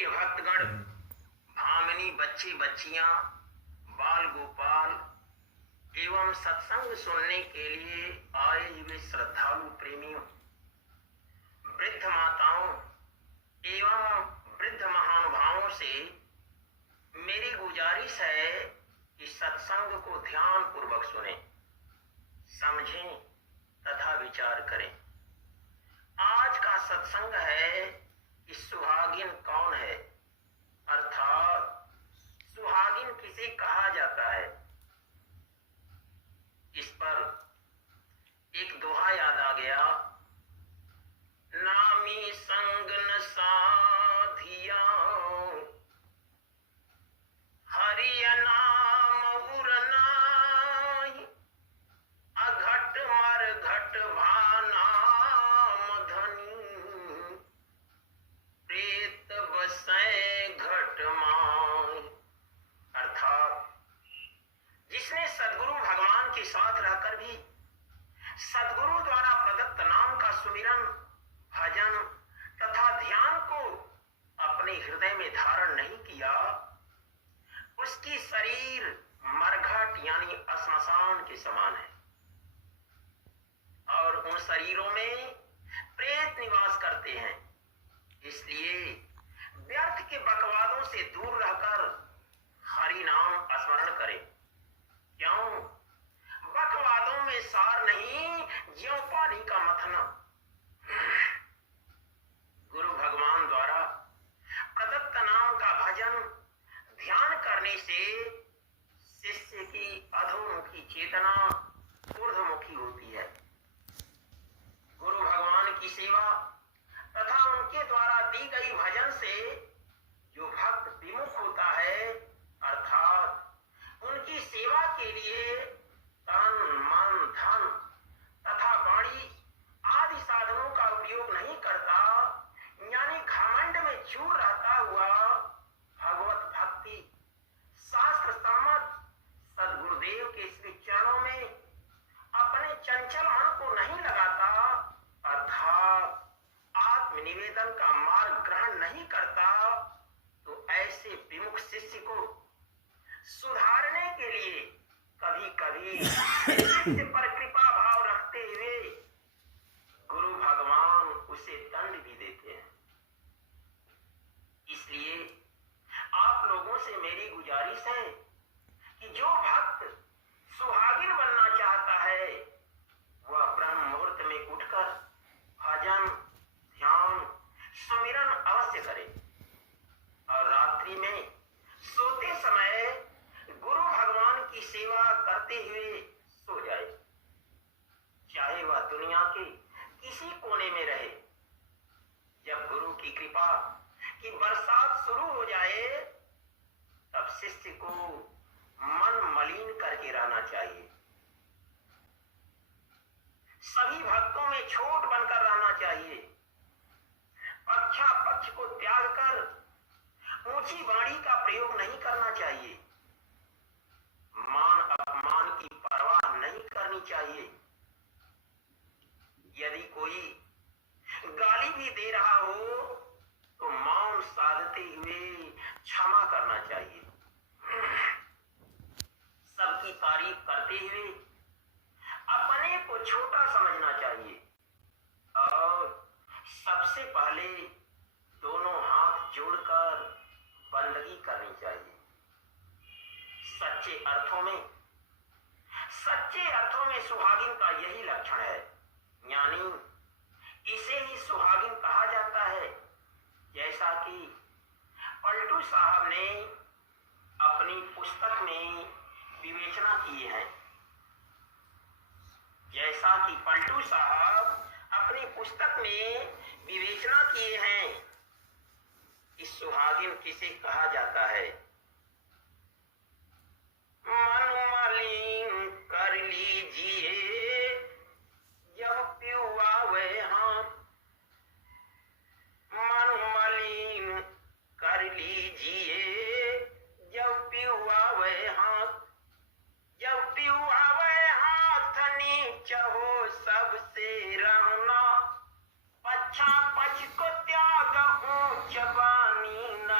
प्रिय भक्तगण, भामिनी बच्चे बच्चियां, बाल गोपाल एवं सत्संग सुनने के लिए आए हुए श्रद्धालु प्रेमियों, वृद्ध माताओं एवं वृद्ध महानुभावों से मेरी गुजारिश है कि सत्संग को ध्यान पूर्वक सुनें, समझें तथा विचार करें। आज का सत्संग है कि सुहागिन कौन है, अर्थात सुहागिन किसे कहा जाता है। इस पर एक दोहा याद आ गया, नामी संग न साधिया हरि नाम उर नाहि, अघट मर घट भानाम धनी, प्रेत बसै घट माय। अर्थात जिसने सद्गुरु भगवान के साथ रहकर भी सद्गुरु द्वारा प्रदत्त नाम का सुमिरन, भजन तथा ध्यान को अपने हृदय में धारण नहीं किया, उसकी शरीर मरघट यानी श्मशान के समान है और उन शरीरों में प्रेत निवास करते हैं। इसलिए व्यर्थ के बकवादों से दूर रहकर हरि नाम स्मरण करें। क्यों? बकवादों में सार नहीं, ज्यों पानी का मथना। गुरु भगवान द्वारा प्रदत्त नाम का भजन ध्यान करने से शिष्य की अधोमुखी चेतना ऊर्ध्वमुखी होती है। गुरु भगवान की सेवा तथा उनके द्वारा दी गई भजन से जो भक्त विमुख होता है, अर्थात उनकी सेवा के लिए तन मन धन तथा वाणी आदि साधनों का उपयोग नहीं करता, यानी घमंड में चूर रहता हुआ भगवत भक्ति शास्त्र सम्मत सद्गुरुदेव के श्री चरणों में अपने चंचल मन को नहीं लगाता, अर्थात आत्मनिवेदन का मार्ग ग्रहण नहीं करता, तो ऐसे विमुख शिष्य को सुधारने के लिए कभी कभी शिष्य पर कृपा भाव रखते हुए गुरु भगवान उसे दंड भी देते हैं। इसलिए आप लोगों से मेरी गुजारिश है कि जो भक्त सुहागिन बनना चाहता है, वह ब्रह्म मुहूर्त में उठकर भजन ध्यान सुमिरन अवश्य करे और रात्रि में सोते समय गुरु भगवान की सेवा करते हुए सो जाए, चाहे वह दुनिया के किसी कोने में रहे। जब गुरु की कृपा की बरसात शुरू हो जाए, तब शिष्य को मन मलिन करके रहना चाहिए। सभी भक्तों में छोट बनकर रहना चाहिए। पक्षा पक्ष को त्याग कर ऊंची वाणी का प्रयोग नहीं करना चाहिए। मान अपमान की परवाह नहीं करनी चाहिए। यदि कोई गाली भी दे रहा हो तो मौन साधते हुए क्षमा करना चाहिए। सबकी तारीफ करते हुए अपने को छोटा समझना चाहिए और सबसे पहले दोनों हाथ जोड़कर बंदगी करनी चाहिए। सच्चे अर्थों में सुहागिन का यही लक्षण है, यानी इसे ही सुहागिन कहा जाता है। जैसा कि पलटू साहब ने अपनी पुस्तक में विवेचना की है, जैसा कि पलटू साहब अपनी पुस्तक में विवेचना किए हैं कि सुहागिन किसे कहा जाता है। मन मलिन कर लीजिए जब पियुआवे हाथ, मन मलिन कर लीजिए जब पियुआवे हाथ, जब पियुआवे हाथ नीच हो सबसे रहना, पच्छा पछ को त्याग ऊंच बानी न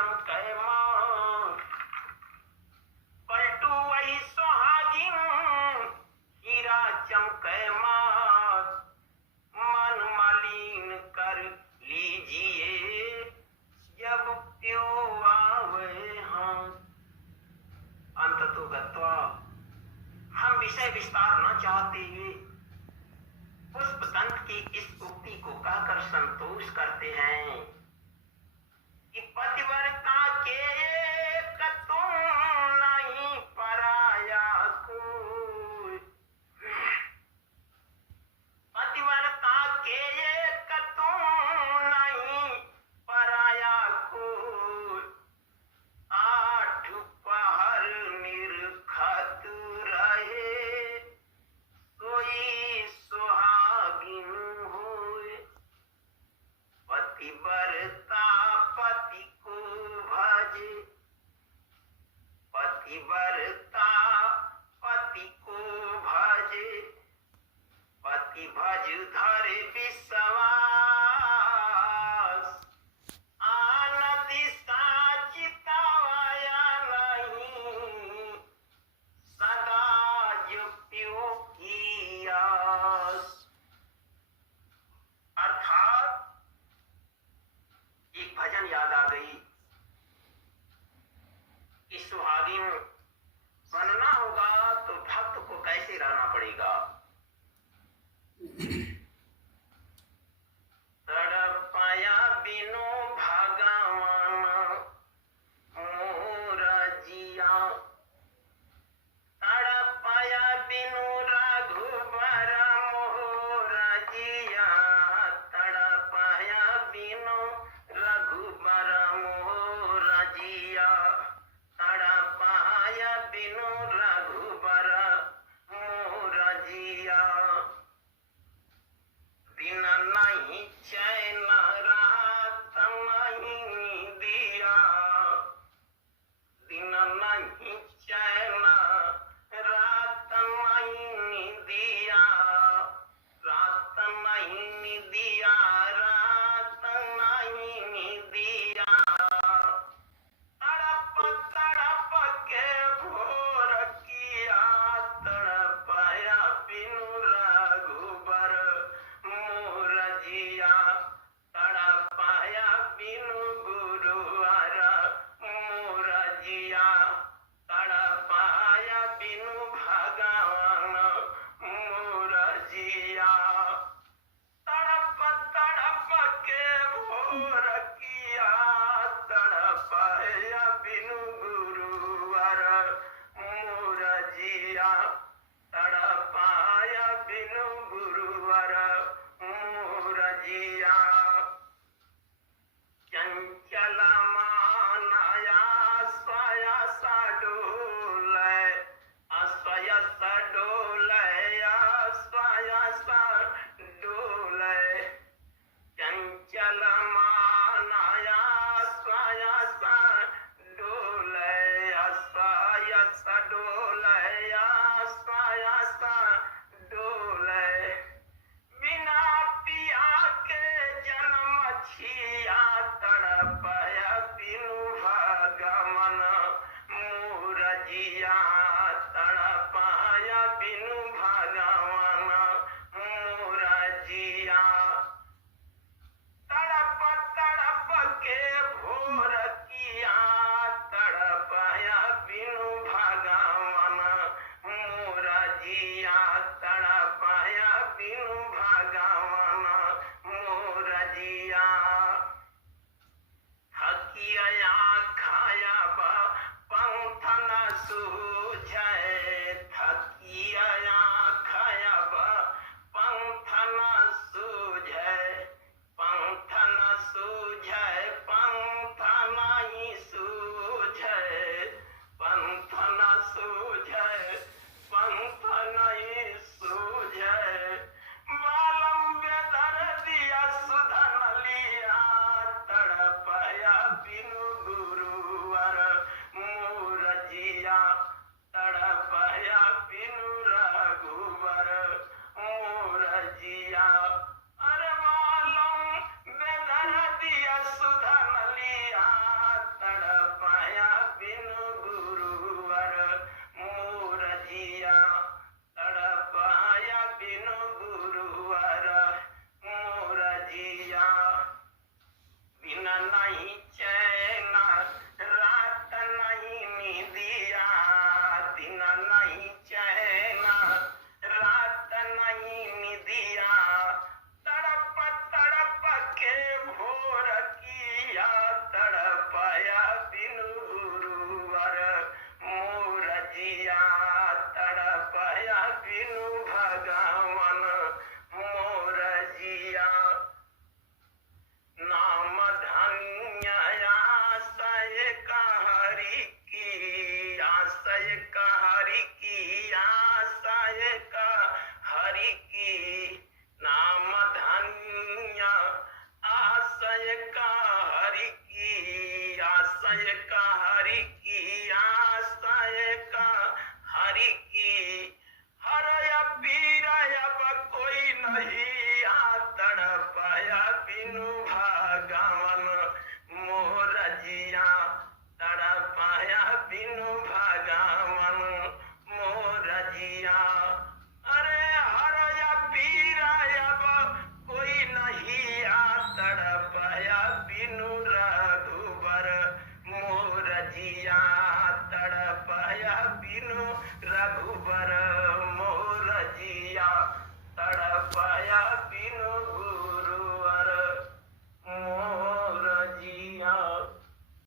चमकै माँ, पलटू वही सुहागिन, हीरा चमकै माँ, मन मलिन कर लीजिए जब प्यो आवे हाथ। अंततो गत्वा हम विषय विस्तार न चाहते हुए पुष्प संत की इस उक्ति को कहकर संतोष करते हैं कि पतिव्रता के एक तुम नहीं पराया कोई, पतिव्रता के एक तुम नहीं पराया कोई, आठ पहर निरखत रहे सोई सुहागिन होए। पतिव्रता पति को भजे, पतिव्रता पति को भजे, पति भज धरे विश्वास, आनति साचितवाया नहीं, सदा जो प्यो की आस। अर्थात एक भजन याद आ गई कि सुहागिन सज का हरि